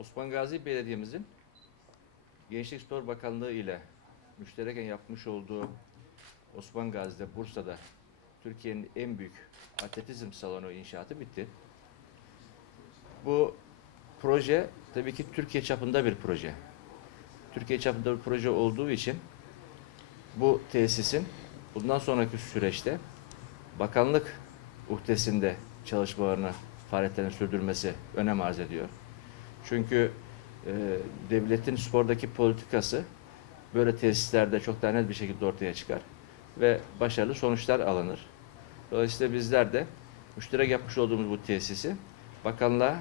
Osman Gazi Belediye'mizin Gençlik Spor Bakanlığı ile müştereken yapmış olduğu Osman Gazi'de, Bursa'da Türkiye'nin en büyük atletizm salonu inşaatı bitti. Bu proje tabii ki Türkiye çapında bir proje. Türkiye çapında bir proje olduğu için bu tesisin bundan sonraki süreçte bakanlık uhdesinde çalışmalarını, faaliyetlerini sürdürmesi önem arz ediyor. Çünkü e, devletin spordaki politikası böyle tesislerde çok daha net bir şekilde ortaya çıkar ve başarılı sonuçlar alınır. Dolayısıyla bizler de müşterek yapmış olduğumuz bu tesisi bakanlığa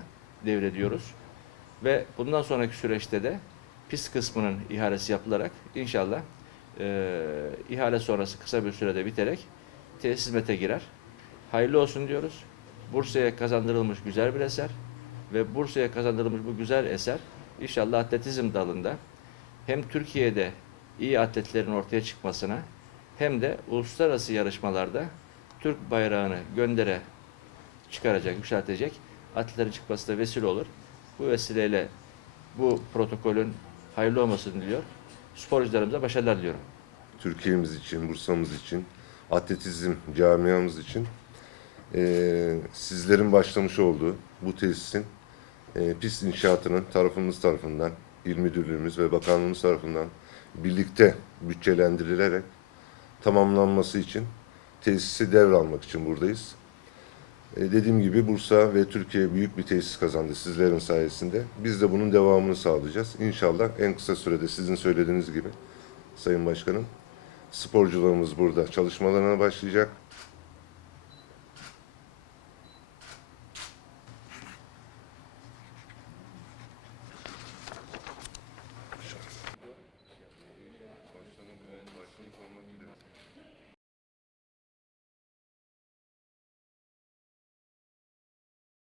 devrediyoruz ve bundan sonraki süreçte de pist kısmının ihalesi yapılarak inşallah e, ihale sonrası kısa bir sürede biterek tesis hizmete girer. Hayırlı olsun diyoruz. Bursa'ya kazandırılmış güzel bir eser ve Bursa'ya kazandırılmış bu güzel eser inşallah atletizm dalında hem Türkiye'de iyi atletlerin ortaya çıkmasına hem de uluslararası yarışmalarda Türk bayrağını göndere çıkaracak, yükseltecek atletlerin çıkmasına vesile olur. Bu vesileyle bu protokolün hayırlı olmasını diliyor. Sporcularımıza başarılar diliyorum. Türkiye'miz için, Bursa'mız için, atletizm camiamız için eee, sizlerin başlamış olduğu bu tesisin eee, pist inşaatının tarafımız tarafından, il müdürlüğümüz ve bakanlığımız tarafından birlikte bütçelendirilerek tamamlanması için tesisi devralmak için buradayız. E, dediğim gibi Bursa ve Türkiye büyük bir tesis kazandı sizlerin sayesinde. Biz de bunun devamını sağlayacağız. İnşallah en kısa sürede sizin söylediğiniz gibi Sayın Başkanım sporcularımız burada çalışmalarına başlayacak.